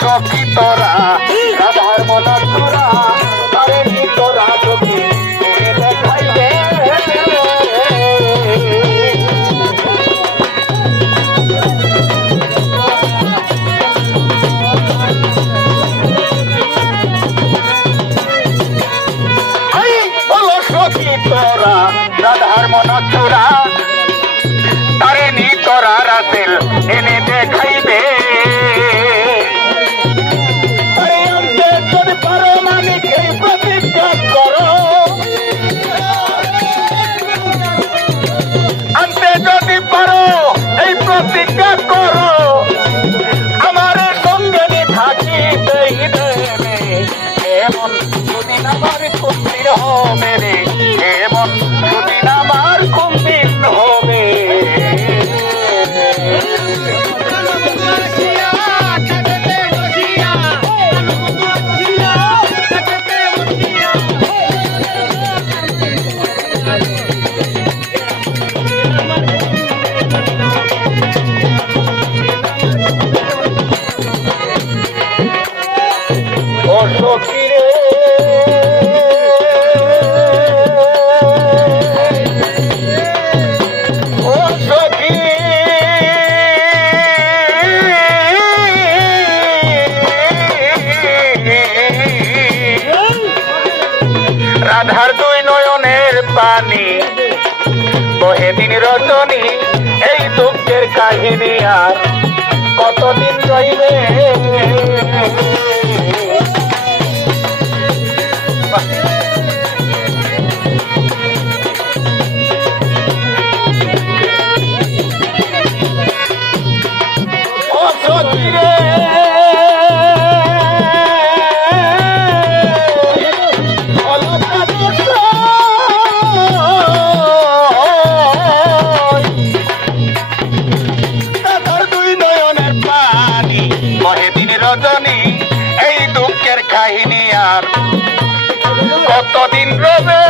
সখী তোরা রাধার মন তোরা মন তোরা তারে নি প্রতিজ্ঞা করো। আমার সঙ্গে থাকিতে এমন যদি আমার কুম্ভীর হবে রে। এমন যদি আমার কুম্ভীর হবে। রাধার দুই নয়নের পানি। বহে দিন রজনী এই দুঃখের কাহিনী আর কতদিন রইবে? কতদিন রবে?